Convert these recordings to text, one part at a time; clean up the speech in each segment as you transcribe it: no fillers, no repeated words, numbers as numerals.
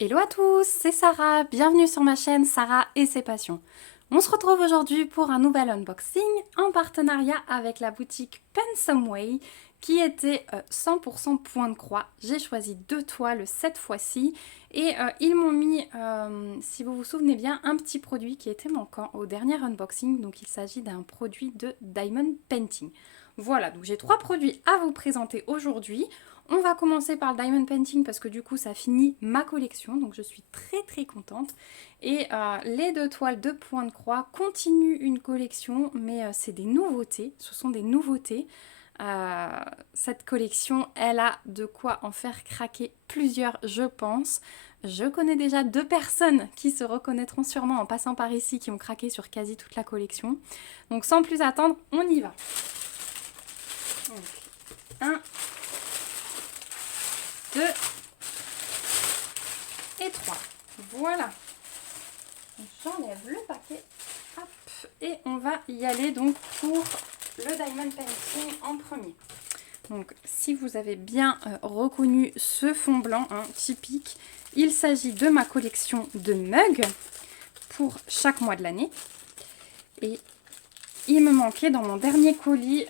Hello à tous, c'est Sarah, bienvenue sur ma chaîne Sarah et ses passions. On se retrouve aujourd'hui pour un nouvel unboxing en partenariat avec la boutique Pensomeway qui était 100% point de croix. J'ai choisi deux toiles cette fois-ci et ils m'ont mis, si vous vous souvenez bien, un petit produit qui était manquant au dernier unboxing. Donc il s'agit d'un produit de Diamond Painting. Voilà, donc j'ai trois produits à vous présenter aujourd'hui. On va commencer par le Diamond Painting parce que du coup ça finit ma collection, donc je suis très contente. Et les deux toiles de point de croix continuent une collection, mais c'est des nouveautés, ce sont des nouveautés. Cette collection, elle a de quoi en faire craquer plusieurs, je pense. Je connais déjà deux personnes qui se reconnaîtront sûrement en passant par ici, qui ont craqué sur quasi toute la collection. Donc sans plus attendre, on y va. Donc, un, 2 et 3. Voilà. J'enlève le paquet. Hop. Et on va y aller donc pour le Diamond Painting en premier. Donc si vous avez bien reconnu ce fond blanc typique, il s'agit de ma collection de mugs pour chaque mois de l'année. Et il me manquait dans mon dernier colis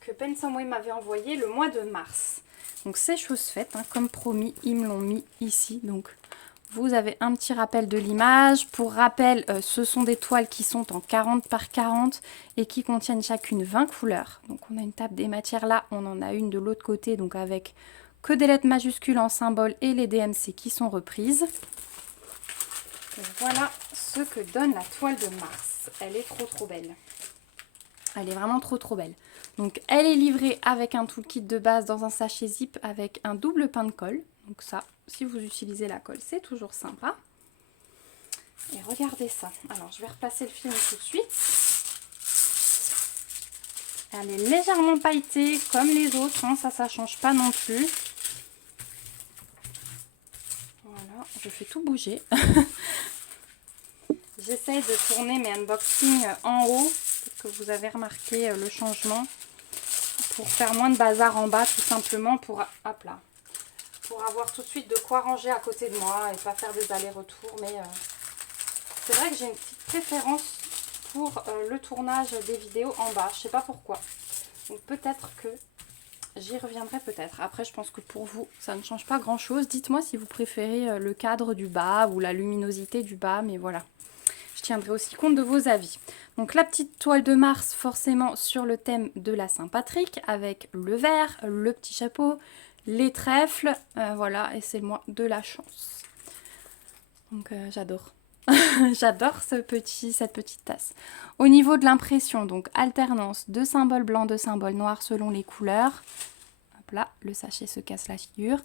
que Pensomeway m'avait envoyé le mois de mars. Donc c'est chose faite, comme promis, ils me l'ont mis ici. Donc vous avez un petit rappel de l'image. Pour rappel, ce sont des toiles qui sont en 40 par 40 et qui contiennent chacune 20 couleurs. Donc on a une table des matières là, on en a une de l'autre côté, donc avec que des lettres majuscules en symbole et les DMC qui sont reprises. Et voilà ce que donne la toile de mars. Elle est trop belle. Elle est vraiment trop belle. Donc elle est livrée avec un toolkit de base dans un sachet zip avec un double pain de colle. Donc ça, si vous utilisez la colle, c'est toujours sympa. Et regardez ça. Alors je vais replacer le film tout de suite. Elle est légèrement pailletée comme les autres, ça change pas non plus. Voilà, je fais tout bouger. J'essaye de tourner mes unboxings en haut, que vous avez remarqué le changement, pour faire moins de bazar en bas, tout simplement pour, hop là, pour avoir tout de suite de quoi ranger à côté de moi et pas faire des allers-retours. Mais c'est vrai que j'ai une petite préférence pour le tournage des vidéos en bas, je sais pas pourquoi. Donc peut-être que j'y reviendrai peut-être. Après je pense que pour vous ça ne change pas grand chose. Dites-moi si vous préférez le cadre du bas ou la luminosité du bas, mais voilà. Je tiendrai aussi compte de vos avis. Donc la petite toile de Mars, forcément sur le thème de la Saint-Patrick, avec le vert, le petit chapeau, les trèfles, voilà, et c'est le mois de la chance. Donc j'adore. J'adore cette petite tasse. Au niveau de l'impression, donc alternance de symboles blancs, de symboles noirs selon les couleurs. Hop là, le sachet se casse la figure.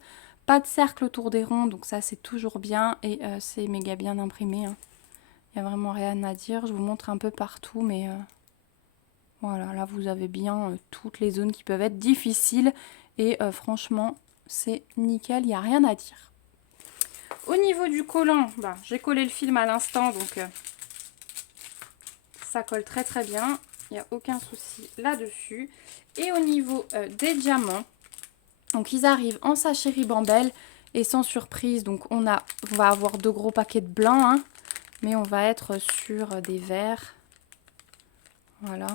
Pas de cercle autour des ronds, donc ça c'est toujours bien et c'est méga bien imprimé. Il n'y a vraiment rien à dire. Je vous montre un peu partout, mais voilà, là vous avez bien toutes les zones qui peuvent être difficiles. Et franchement, c'est nickel, il n'y a rien à dire. Au niveau du collant, j'ai collé le film à l'instant, donc ça colle très bien. Il n'y a aucun souci là-dessus. Et au niveau des diamants, donc ils arrivent en sachet ribambelle et sans surprise. Donc on va avoir deux gros paquets de blancs, mais on va être sur des verts. Voilà.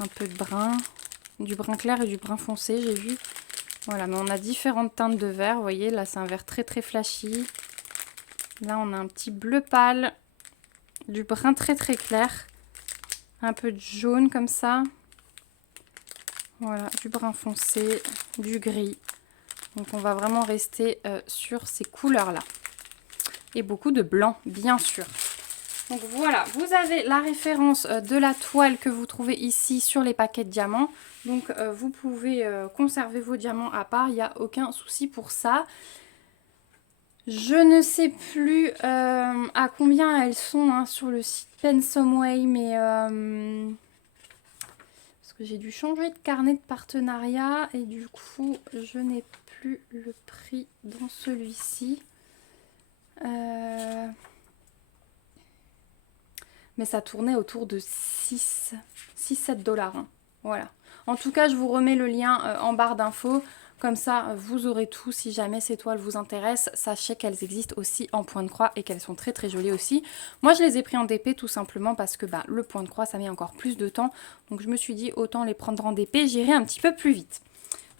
Un peu de brun. Du brun clair et du brun foncé, j'ai vu. Voilà, mais on a différentes teintes de vert. Vous voyez, là, c'est un vert très flashy. Là, on a un petit bleu pâle. Du brun très clair. Un peu de jaune comme ça. Voilà, du brun foncé, du gris. Donc, on va vraiment rester sur ces couleurs-là. Et beaucoup de blanc, bien sûr. Donc voilà, vous avez la référence de la toile que vous trouvez ici sur les paquets de diamants. Donc vous pouvez conserver vos diamants à part, il n'y a aucun souci pour ça. Je ne sais plus à combien elles sont sur le site Pensomeway, mais parce que j'ai dû changer de carnet de partenariat et du coup je n'ai plus le prix dans celui-ci. Mais ça tournait autour de 6-7 $. Voilà. En tout cas, je vous remets le lien en barre d'infos Comme ça, vous aurez tout. Si jamais ces toiles vous intéressent, sachez qu'elles existent aussi en point de croix et qu'elles sont très très jolies aussi. Moi, je les ai pris en DP tout simplement parce que le point de croix, ça met encore plus de temps. Donc, je me suis dit, autant les prendre en DP, j'irai un petit peu plus vite.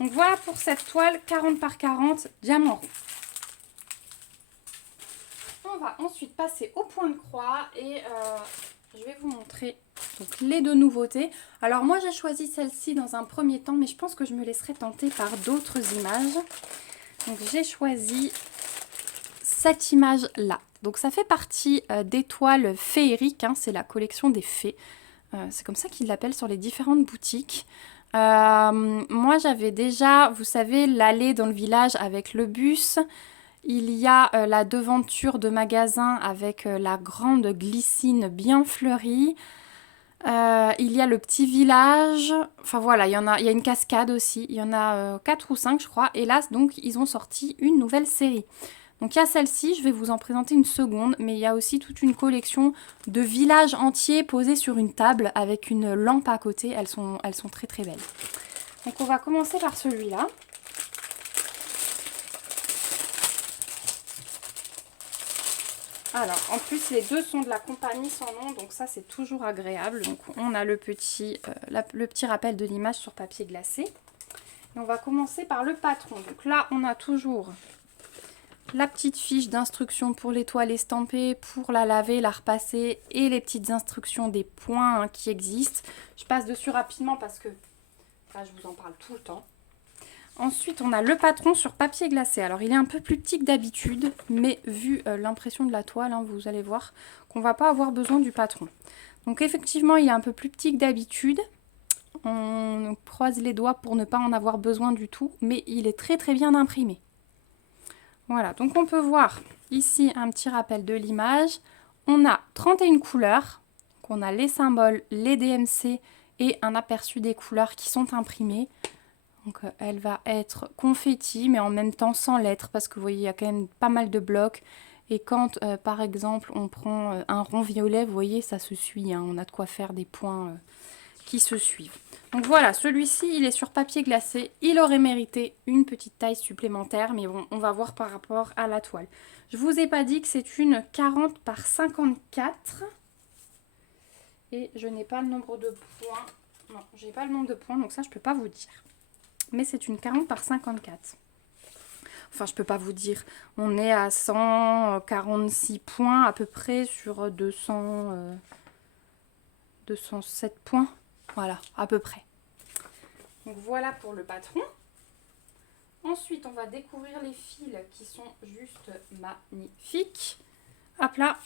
Donc, voilà pour cette toile 40 par 40 diamant roux. On va ensuite passer au point de croix et je vais vous montrer donc, les deux nouveautés. Alors moi j'ai choisi celle-ci dans un premier temps, mais je pense que je me laisserai tenter par d'autres images. Donc j'ai choisi cette image-là. Donc ça fait partie des toiles féeriques, hein, c'est la collection des fées. C'est comme ça qu'ils l'appellent sur les différentes boutiques. Moi j'avais déjà, vous savez, l'allée dans le village avec le bus. Il y a la devanture de magasin avec la grande glycine bien fleurie. Il y a le petit village. Enfin voilà, il y a une cascade aussi. Il y en a 4 ou 5 je crois. Et là, donc, ils ont sorti une nouvelle série. Donc il y a celle-ci, je vais vous en présenter une seconde. Mais il y a aussi toute une collection de villages entiers posés sur une table avec une lampe à côté. Elles sont très très belles. Donc on va commencer par celui-là. Alors, en plus, les deux sont de la compagnie sans nom, donc ça, c'est toujours agréable. Donc, on a le petit rappel de l'image sur papier glacé. Et on va commencer par le patron. Donc là, on a toujours la petite fiche d'instruction pour les toiles estampées, pour la laver, la repasser, et les petites instructions des points qui existent. Je passe dessus rapidement parce que là, je vous en parle tout le temps. Ensuite, on a le patron sur papier glacé. Alors, il est un peu plus petit que d'habitude, mais vu l'impression de la toile, hein, vous allez voir qu'on ne va pas avoir besoin du patron. Donc, effectivement, il est un peu plus petit que d'habitude. On croise les doigts pour ne pas en avoir besoin du tout, mais il est très très bien imprimé. Voilà, donc on peut voir ici un petit rappel de l'image. On a 31 couleurs. Donc, on a les symboles, les DMC et un aperçu des couleurs qui sont imprimées. Donc elle va être confetti mais en même temps sans lettres parce que vous voyez il y a quand même pas mal de blocs et quand par exemple on prend un rond violet, vous voyez ça se suit, hein, on a de quoi faire des points qui se suivent. Donc voilà, celui-ci il est sur papier glacé, il aurait mérité une petite taille supplémentaire mais bon on va voir par rapport à la toile. Je vous ai pas dit que c'est une 40 par 54 et je n'ai pas le nombre de points, non j'ai pas le nombre de points donc ça je peux pas vous dire. Mais c'est une 40 par 54. Enfin, je peux pas vous dire. On est à 146 points à peu près sur 207 points. Voilà, à peu près. Donc voilà pour le patron. Ensuite, on va découvrir les fils qui sont juste magnifiques. Hop là.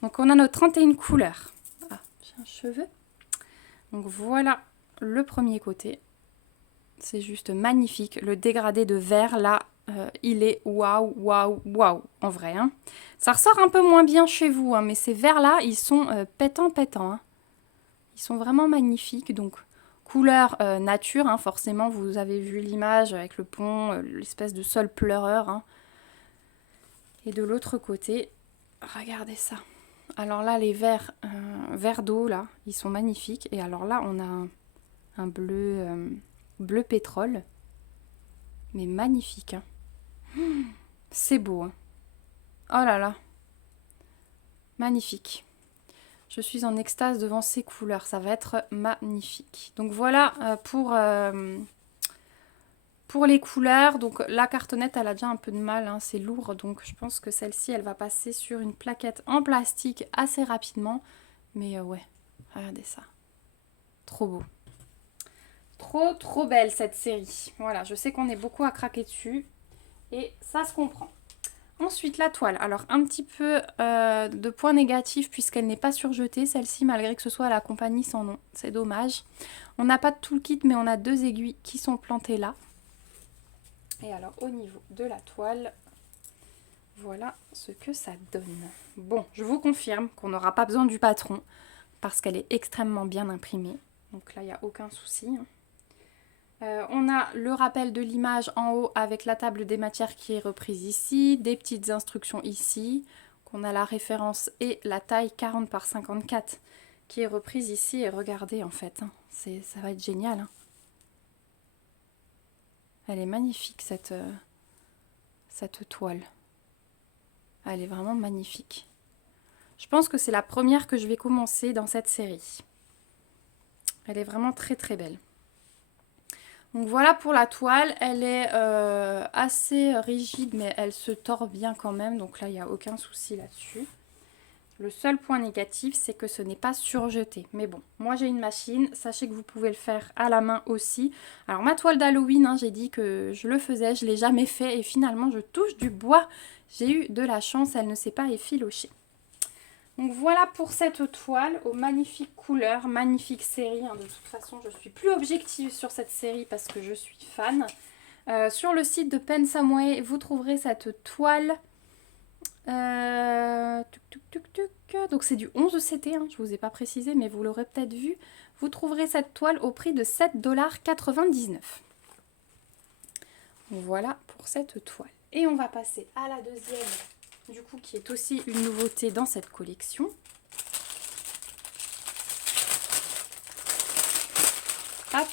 Donc on a nos 31 couleurs. Ah, j'ai un cheveu. Donc voilà le premier côté. C'est juste magnifique. Le dégradé de vert, là, il est waouh, waouh, waouh, en vrai. Hein. Ça ressort un peu moins bien chez vous, hein, mais ces verts-là, ils sont pétants. Hein. Ils sont vraiment magnifiques. Donc, couleur nature, hein, forcément, vous avez vu l'image avec le pont, l'espèce de sol pleureur. Hein. Et de l'autre côté, regardez ça. Alors là, les verts d'eau, là, ils sont magnifiques. Et alors là, on a un bleu... bleu pétrole, mais magnifique. Hein. C'est beau. Hein. Oh là là, magnifique. Je suis en extase devant ces couleurs, ça va être magnifique. Donc voilà pour les couleurs. Donc la cartonnette, elle a déjà un peu de mal, hein, c'est lourd. Donc je pense que celle-ci, elle va passer sur une plaquette en plastique assez rapidement. Mais ouais, regardez ça. Trop beau. Trop belle cette série. Voilà, je sais qu'on est beaucoup à craquer dessus. Et ça se comprend. Ensuite, la toile. Alors, un petit peu de points négatifs puisqu'elle n'est pas surjetée, celle-ci, malgré que ce soit à la compagnie sans nom. C'est dommage. On n'a pas de toolkit, mais on a 2 aiguilles qui sont plantées là. Et alors, au niveau de la toile, voilà ce que ça donne. Bon, je vous confirme qu'on n'aura pas besoin du patron parce qu'elle est extrêmement bien imprimée. Donc là, il n'y a aucun souci. On a le rappel de l'image en haut avec la table des matières qui est reprise ici, des petites instructions ici, qu'on a la référence et la taille 40 par 54 qui est reprise ici. Et regardez en fait, hein, ça va être génial. Hein. Elle est magnifique cette toile. Elle est vraiment magnifique. Je pense que c'est la première que je vais commencer dans cette série. Elle est vraiment très très belle. Donc voilà pour la toile. Elle est assez rigide mais elle se tord bien quand même. Donc là il n'y a aucun souci là-dessus. Le seul point négatif, c'est que ce n'est pas surjeté. Mais bon, moi j'ai une machine. Sachez que vous pouvez le faire à la main aussi. Alors ma toile d'Halloween, hein, j'ai dit que je le faisais. Je ne l'ai jamais fait. Et finalement, je touche du bois. J'ai eu de la chance. Elle ne s'est pas effilochée. Donc voilà pour cette toile aux magnifiques couleurs. Magnifique série. Hein. De toute façon, je suis plus objective sur cette série parce que je suis fan. Sur le site de Pensameway, vous trouverez cette toile... Donc c'est du 11 CT, hein, je ne vous ai pas précisé, mais vous l'aurez peut-être vu. Vous trouverez cette toile au prix de 7,99 $. Voilà pour cette toile. Et on va passer à la deuxième, du coup, qui est aussi une nouveauté dans cette collection. Hop.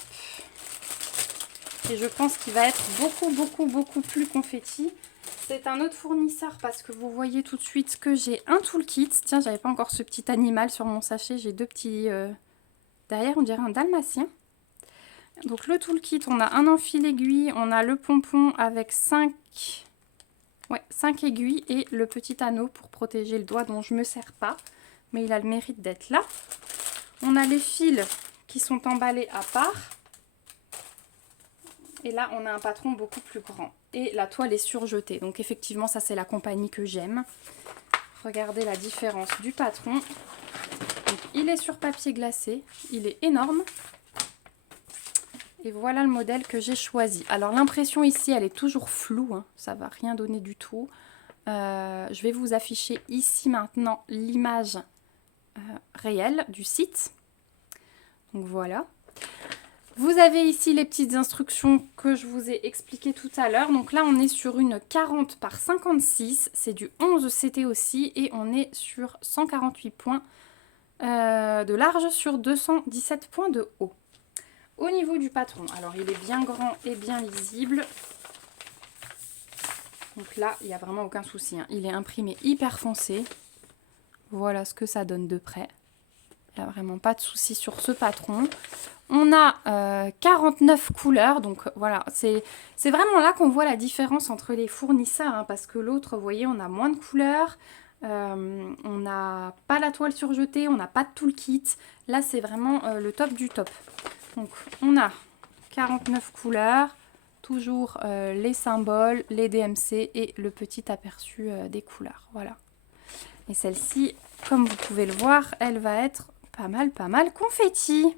Et je pense qu'il va être beaucoup plus confetti. C'est un autre fournisseur parce que vous voyez tout de suite que j'ai un toolkit. Tiens, j'avais pas encore ce petit animal sur mon sachet. J'ai deux petits... Derrière, on dirait un dalmatien. Donc le toolkit, on a un enfil aiguille. On a le pompon avec 5 aiguilles et le petit anneau pour protéger le doigt dont je ne me sers pas. Mais il a le mérite d'être là. On a les fils qui sont emballés à part. Et là, on a un patron beaucoup plus grand. Et la toile est surjetée. Donc effectivement, ça c'est la compagnie que j'aime. Regardez la différence du patron. Donc, il est sur papier glacé. Il est énorme. Et voilà le modèle que j'ai choisi. Alors l'impression ici, elle est toujours floue. Hein. Ça ne va rien donner du tout. Je vais vous afficher ici maintenant l'image réelle du site. Donc voilà. Vous avez ici les petites instructions que je vous ai expliquées tout à l'heure. Donc là, on est sur une 40 par 56. C'est du 11 CT aussi. Et on est sur 148 points de large sur 217 points de haut. Au niveau du patron, alors il est bien grand et bien lisible. Donc là, il n'y a vraiment aucun souci. Hein. Il est imprimé hyper foncé. Voilà ce que ça donne de près. Il n'y a vraiment pas de souci sur ce patron. On a 49 couleurs, donc voilà, c'est vraiment là qu'on voit la différence entre les fournisseurs, hein, parce que l'autre, vous voyez, on a moins de couleurs, on n'a pas la toile surjetée, on n'a pas de toolkit. Là, c'est vraiment le top du top. Donc, on a 49 couleurs, toujours les symboles, les DMC et le petit aperçu des couleurs, voilà. Et celle-ci, comme vous pouvez le voir, elle va être pas mal confetti.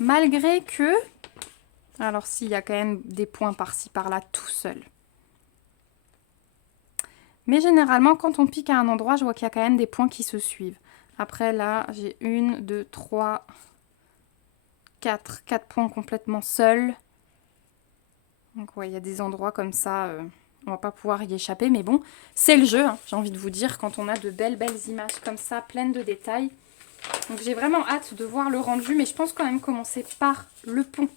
Malgré que, alors s'il y a quand même des points par-ci par-là tout seul. Mais généralement, quand on pique à un endroit, je vois qu'il y a quand même des points qui se suivent. Après là, j'ai 1, 2, 3, 4 points complètement seuls. Donc ouais, il y a des endroits comme ça, on va pas pouvoir y échapper. Mais bon, c'est le jeu, hein, j'ai envie de vous dire, quand on a de belles images comme ça, pleines de détails. Donc j'ai vraiment hâte de voir le rendu, mais je pense quand même commencer par le pont.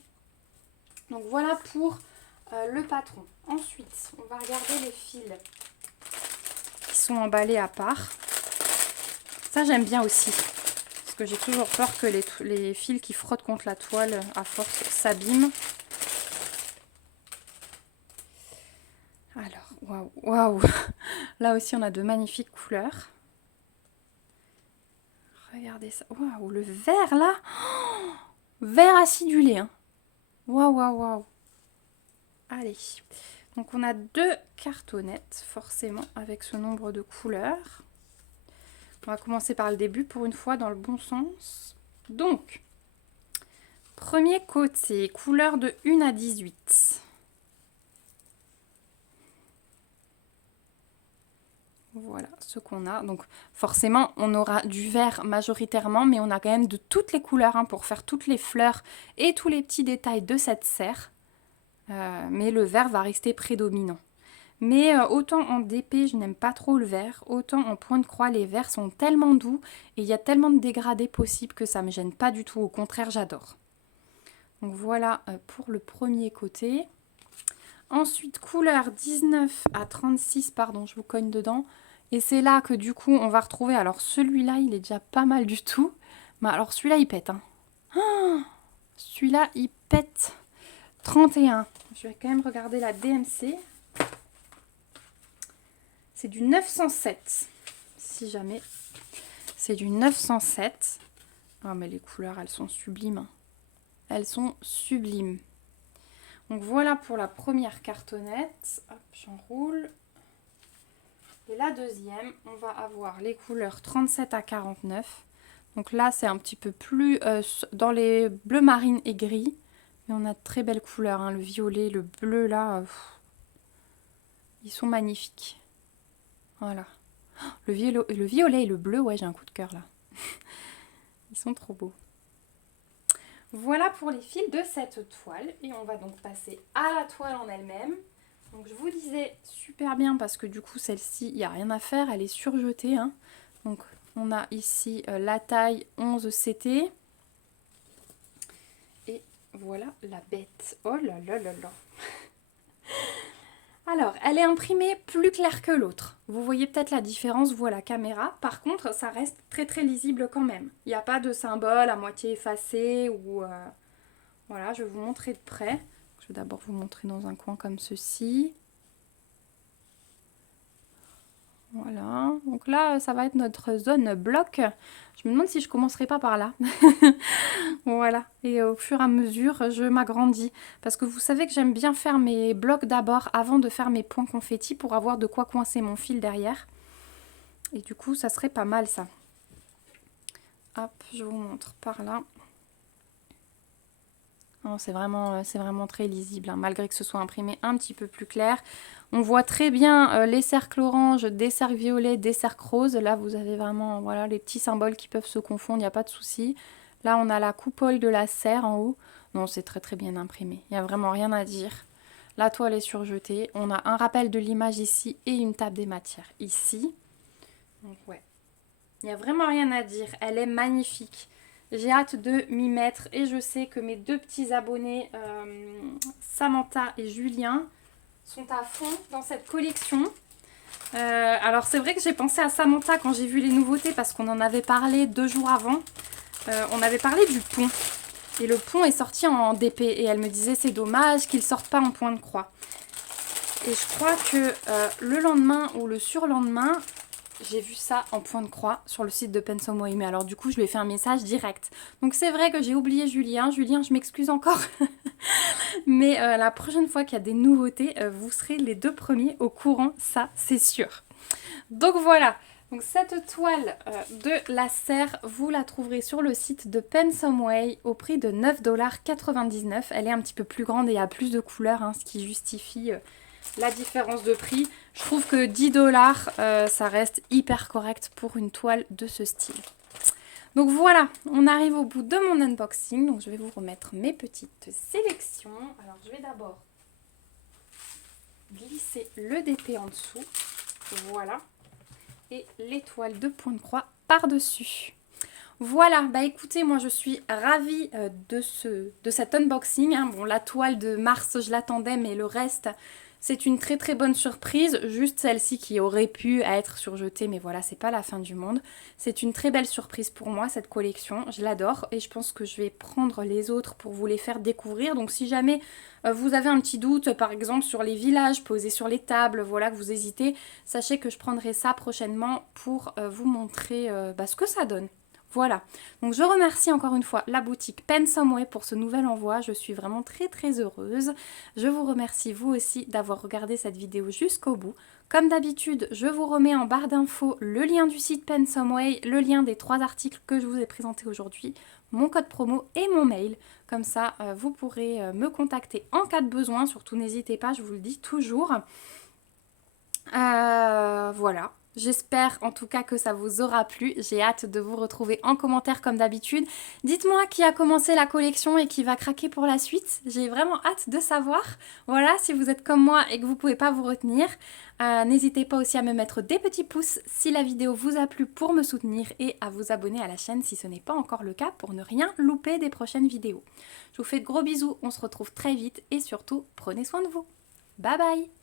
Donc voilà pour le patron. Ensuite, on va regarder les fils qui sont emballés à part. Ça j'aime bien aussi, parce que j'ai toujours peur que les fils qui frottent contre la toile à force s'abîment. Alors, waouh. Là aussi on a de magnifiques couleurs. Regardez ça. Waouh, le vert là. Oh, vert acidulé. Hein. Waouh. Allez. Donc on a 2 cartonnettes forcément avec ce nombre de couleurs. On va commencer par le début pour une fois dans le bon sens. Donc, premier côté, couleur de 1 à 18. Voilà ce qu'on a. Donc forcément, on aura du vert majoritairement, mais on a quand même de toutes les couleurs hein, pour faire toutes les fleurs et tous les petits détails de cette serre. Mais le vert va rester prédominant. Mais autant en DP, je n'aime pas trop le vert, autant en point de croix, les verts sont tellement doux et il y a tellement de dégradés possibles que ça ne me gêne pas du tout. Au contraire, j'adore. Donc voilà pour le premier côté. Ensuite, couleur 19 à 36, pardon, je vous cogne dedans. Et c'est là que du coup, on va retrouver, alors celui-là, il est déjà pas mal du tout. Mais alors celui-là, il pète. Hein. Oh, celui-là, il pète. 31. Je vais quand même regarder la DMC. C'est du 907, si jamais. C'est du 907. Oh, mais les couleurs, elles sont sublimes. Elles sont sublimes. Donc voilà pour la première cartonnette. Hop, j'enroule. Et la deuxième, on va avoir les couleurs 37 à 49. Donc là, c'est un petit peu plus dans les bleus marine et gris. Mais on a de très belles couleurs. Hein. Le violet, le bleu, là, ils sont magnifiques. Voilà. Oh, le violet et le bleu, ouais, j'ai un coup de cœur là. Ils sont trop beaux. Voilà pour les fils de cette toile. Et on va donc passer à la toile en elle-même. Donc je vous disais super bien parce que du coup celle-ci, il n'y a rien à faire, elle est surjetée. Hein. Donc on a ici la taille 11 CT. Et voilà la bête. Oh là là là là. Alors, elle est imprimée plus claire que l'autre. Vous voyez peut-être la différence, vous à la caméra. Par contre, ça reste très très lisible quand même. Il n'y a pas de symbole à moitié effacé ou... Voilà, je vais vous montrer de près. Je vais d'abord vous montrer dans un coin comme ceci. Voilà, donc là, ça va être notre zone bloc. Je me demande si je commencerai pas par là. Voilà, et au fur et à mesure, je m'agrandis. Parce que vous savez que j'aime bien faire mes blocs d'abord avant de faire mes points confettis pour avoir de quoi coincer mon fil derrière. Et du coup, ça serait pas mal ça. Hop, je vous montre par là. Oh, c'est vraiment très lisible, hein, malgré que ce soit imprimé un petit peu plus clair. On voit très bien les cercles orange, des cercles violets, des cercles roses. Là, vous avez vraiment voilà, les petits symboles qui peuvent se confondre, il n'y a pas de souci. Là, on a la coupole de la serre en haut. Non, c'est très très bien imprimé. Il n'y a vraiment rien à dire. La toile est surjetée. On a un rappel de l'image ici et une table des matières ici. Donc, ouais. Il n'y a vraiment rien à dire. Elle est magnifique. J'ai hâte de m'y mettre et je sais que mes deux petits abonnés, Samantha et Julien, sont à fond dans cette collection. Alors c'est vrai que j'ai pensé à Samantha quand j'ai vu les nouveautés parce qu'on en avait parlé 2 jours avant. On avait parlé du pont et le pont est sorti en DP et elle me disait c'est dommage qu'il ne sorte pas en point de croix. Et je crois que le lendemain ou le surlendemain, j'ai vu ça en point de croix sur le site de Pensomway. Mais alors du coup, je lui ai fait un message direct. Donc c'est vrai que j'ai oublié Julien. Julien, je m'excuse encore. Mais la prochaine fois qu'il y a des nouveautés, vous serez les 2 premiers au courant. Ça, c'est sûr. Donc voilà. Donc cette toile de la serre, vous la trouverez sur le site de Pensomway au prix de 9,99 $. Elle est un petit peu plus grande et a plus de couleurs, hein, ce qui justifie... la différence de prix. Je trouve que 10 $, ça reste hyper correct pour une toile de ce style. Donc voilà, on arrive au bout de mon unboxing. Donc je vais vous remettre mes petites sélections. Alors je vais d'abord glisser le DP en dessous. Voilà. Et l'étoile de point de croix par-dessus. Voilà, bah écoutez, moi je suis ravie de cet unboxing. Hein. Bon, la toile de mars, je l'attendais, mais le reste... c'est une très très bonne surprise, juste celle-ci qui aurait pu être surjetée, mais voilà, c'est pas la fin du monde. C'est une très belle surprise pour moi, cette collection, je l'adore et je pense que je vais prendre les autres pour vous les faire découvrir. Donc si jamais vous avez un petit doute, par exemple sur les villages posés sur les tables, voilà, que vous hésitez, sachez que je prendrai ça prochainement pour vous montrer ce que ça donne. Voilà, donc je remercie encore une fois la boutique Pensomway pour ce nouvel envoi, je suis vraiment très très heureuse. Je vous remercie vous aussi d'avoir regardé cette vidéo jusqu'au bout. Comme d'habitude, je vous remets en barre d'infos le lien du site Pensomway, le lien des 3 articles que je vous ai présentés aujourd'hui, mon code promo et mon mail. Comme ça, vous pourrez me contacter en cas de besoin, surtout n'hésitez pas, je vous le dis toujours. Voilà. J'espère en tout cas que ça vous aura plu. J'ai hâte de vous retrouver en commentaire comme d'habitude. Dites-moi qui a commencé la collection et qui va craquer pour la suite. J'ai vraiment hâte de savoir. Voilà, si vous êtes comme moi et que vous ne pouvez pas vous retenir, n'hésitez pas aussi à me mettre des petits pouces si la vidéo vous a plu pour me soutenir et à vous abonner à la chaîne si ce n'est pas encore le cas pour ne rien louper des prochaines vidéos. Je vous fais de gros bisous, on se retrouve très vite et surtout, prenez soin de vous. Bye bye!